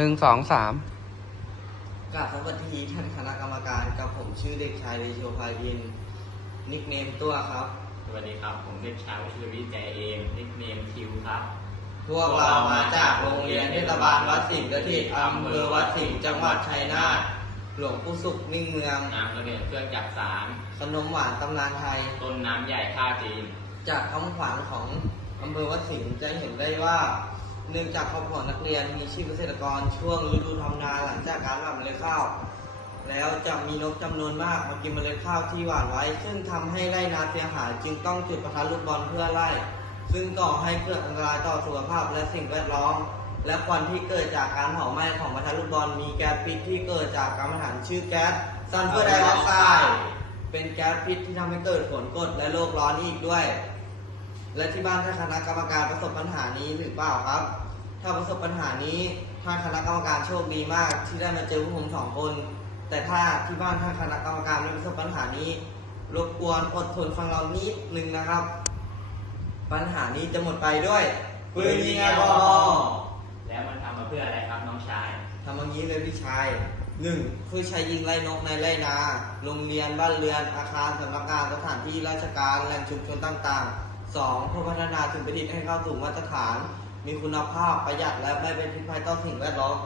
หนึ่งสองสามกราบสวัสดีท่านคณะกรรมการกับผมชื่อเด็กชายเดโชภายิน นิกเนมตัวครับ สวัสดีครับ ผมเด็กชายวิชรวิทย์ใจเองนิกเนมคิวครับ พวกเรามาจากโรงเรียนเทศบาลวัดสิงห์กถิตอำเภอวัดสิงห์จังหวัดชัยนาทหลวงปู่สุขนิ่งเมืองน้ำระเบิดเครื่องจักรสารขนมหวานตำนานไทย ต้นน้ำใหญ่ท่าจีน จากคำขวัญของอำเภอวัดสิงห์จะเห็นได้ว่า เนื่องจากครอบครัวนักเรียนมีชีพเกษตรกรช่วงฤดูทำนาหลังจากการหว่านเมล็ดข้าว แล้วจะมีนกจำนวนมากมากินเมล็ดข้าวที่หว่านไว้ ซึ่งทำให้ไร่นาเสียหายจึงต้องจุดประทัดลูกบอลเพื่อไล่ ซึ่งก่อให้เกิดอันตรายต่อสุขภาพและสิ่งแวดล้อม และควันที่เกิดจากการเผาไหม้ของประทัดลูกบอลมีแก๊สพิษที่เกิดจากการผลิตชื่อแก๊สซัลเฟอร์ไดออกไซด์เป็นแก๊สพิษที่ทำให้เกิดฝนกรดและโลกร้อนอีกด้วย และที่บ้านท่านคณะกรรมการประสบปัญหานี้หรือเปล่าครับ ถ้าประสบปัญหานี้ท่านคณะกรรมการโชคดีมาก ที่ได้มาเจอพวกผมสองคน แต่ถ้าที่บ้านท่านคณะกรรมการไม่ประสบปัญหานี้ รบกวนอดทนฟังเรานิดนึงนะครับ ปัญหานี้จะหมดไปด้วยปืนยิงแอลกอฮอล์แล้วมันทำมาเพื่ออะไรครับน้องชายทำอย่างนี้เลยพี่ชายหนึ่งเพื่อใช้ยิงไล่นกในไร่นา โรงเรียนบ้านเรือนอาคารสำนักงานสถานที่ราชการแหล่งชุมชนต่างๆ สองเพื่อพัฒนาสิ่งประดิษฐ์ให้เข้าสู่มาตรฐาน มีคุณภาพประหยัดและไม่เป็นพิษภัยต่อสิ่งแวดล้อม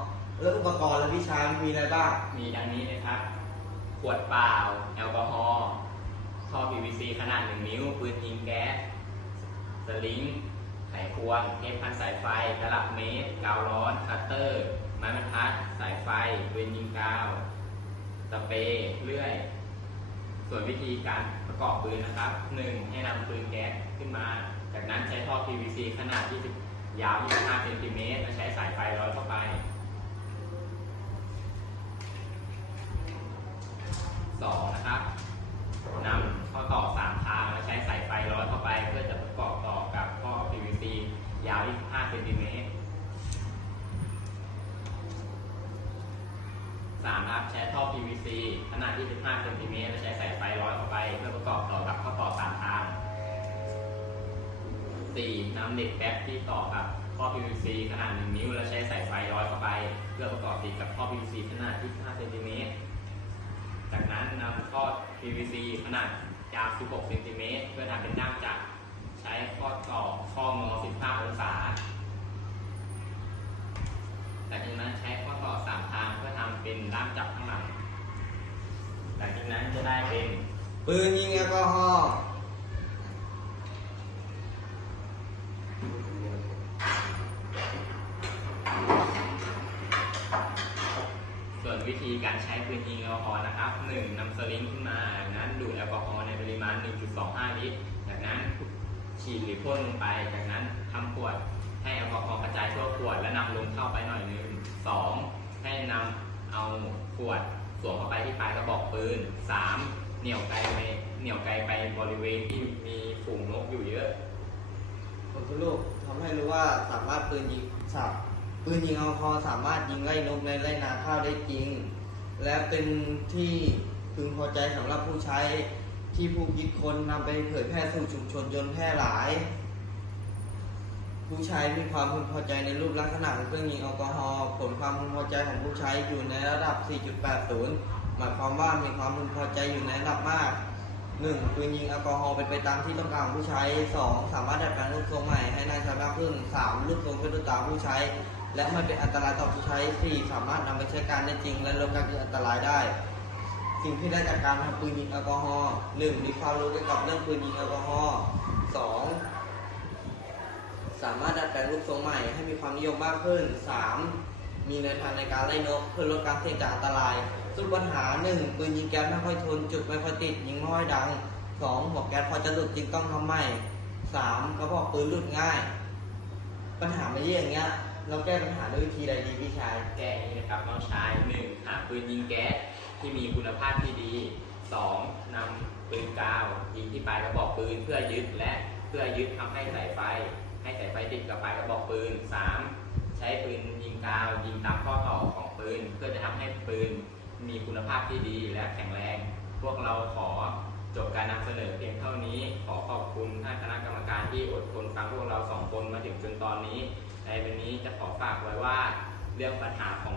แล้วอุปกรณ์และพี่ชามีอะไรบ้าง มีดังนี้นะครับ ขวดเปล่า แอลกอฮอล์ท่อ PVC ขนาด 1 นิ้ว ปืนยิงแก๊ส สลิง ไขควง เทปพันสายไฟกระลับเมตร กาวร้อน คัตเตอร์ ไม้บรรทัด สายไฟปืนยิงกาว สเปรย์ เลื่อย ส่วนวิธีการประกอบปืนนะครับ 1. ให้นำปืนแก๊สขึ้นมา จากนั้นใช้ท่อ PVC ขนาด 20 ยาว 25เซนติเมตรและใช้สายไฟร้อยเข้าไป 2. นะครับนำข้อต่อ 3 ทางและใช้สายไฟร้อยเข้าไป เพื่อจะประกอบต่อกับท่อ PVC ยาว 25เซนติเมตร 3ครับใช้ท่อ PVC ขนาด25เซนติเมตรและใช้สายไฟร้อยเข้าไป เพื่อประกอบต่อกับข้อต่อ3ทาง 4. นำเหล็กแป๊บที่ต่อกับท่อ PVC ขนาด 1 นิ้ว และใช้สายไฟร้อยเข้าไป เพื่อประกอบติดกับท่อ PVC ขนาด25เซนติเมตรจากนั้นนำท่อ PVC ขนาดยาว16เซนติเมตรเพื่อทำเป็นด้ามจักรใช้ข้อต่อข้องอ 15 องศา จากนั้นใช้ข้อต่อ 3 ทางเพื่อทำเป็นด้ามจับข้างหลังหลัง จากนั้นจะได้เป็นปืนยิงแอลกอฮอล์ส่วนวิธีการใช้ปืนยิงแอลกอฮอล์นะครับ 1. นำสลิงขึ้นมาจากนั้นดูดแอลกอฮอล์ในปริมาณ 1.25 ลิตร จากนั้นฉีดหรือพ่นลงไป จากนั้นทำขวดให้แอลกอฮอล์กระจายทั่วขวด และนำลมเข้าไปหน่อยหนึง 2. ให้นำเอาขวด สวมเข้าไปที่ปลายกระบอกปืน 3. เหนี่ยวไกลไปเหนี่ยวไกลไปบริเวณที่มีฝูงนกอยู่เยอะ ผลสรุปทำให้รู้ว่าสามารถปืนยิงสับปืนยิงแอลกอฮอล์สามารถยิงไล่นกในไร่นาข้าวได้จริง และเป็นที่พึงพอใจสำหรับผู้ใช้ที่ผู้คิดคนนำไปเผยแพร่สู่ชุมชนจนแพร่หลาย ผู้ใช้มีความพึงพอใจในรูปลักษณะของเครื่องยิงแอลกอฮอล์ผลความพึงพอใจของผู้ใช้อยู่ในระดับ 4.80 หมายความว่ามีความพึงพอใจอยู่ในระดับมาก 1. ปืนยิงแอลกอฮอล์เป็นไปตามที่ต้องการของผู้ใช้ 2. สามารถดัดแปลงรูปทรงใหม่ให้น่าใช้มากขึ้น 3. รูปทรงเป็นตัวตามผู้ใช้ และไม่เป็นอันตรายต่อผู้ใช้ 4. สามารถนำไปใช้การได้จริง และลดการเกิดอันตรายได้ สิ่งที่ได้จากการทำปืนยิงแอลกอฮอล์ 1. มีความรู้เกี่ยวกับเรื่องปืนยิงแอลกอฮอล์ 2. สามารถดัดแปลงรูปทรงใหม่ให้มีความนิยมมากขึ้น 3. มีแนวทางในการไล่นกเพื่อลดการเสี่ยงจากอันตรายสุดปัญหา 1. ปืนยิงแก๊สไม่ค่อยทน จุดไม่ค่อยติด ยิงไม่ค่อยดัง 2. หัวแก๊สพอจะหลุดจึงต้องทำใหม่ 3. กระบอกปืนหลุดง่าย ปัญหาไม่ใช่อย่างเงี้ย เราแก้ปัญหาด้วยวิธีใดดีพี่ชาย แก้อย่างนี้นะครับน้องชาย 1. หาปืนยิงแก๊สที่มีคุณภาพที่ดี 2. นำปืนกาวยิงที่ปลายกระบอกปืนเพื่อยึดและเพื่อยึดทำให้สายไฟ ให้สายไฟติดกับปลายกระบอกปืน 3. ใช้ปืนยิงกาวยิงตามข้อต่อของปืน เพื่อจะทำให้ปืนมีคุณภาพที่ดีและแข็งแรง พวกเราขอจบการนำเสนอเพียงเท่านี้ ขอขอบคุณท่านคณะกรรมการที่อดทนฟังพวกเราสองคนมาถึงจนตอนนี้ ในวันนี้จะขอฝากไว้ว่าเรื่องปัญหาของ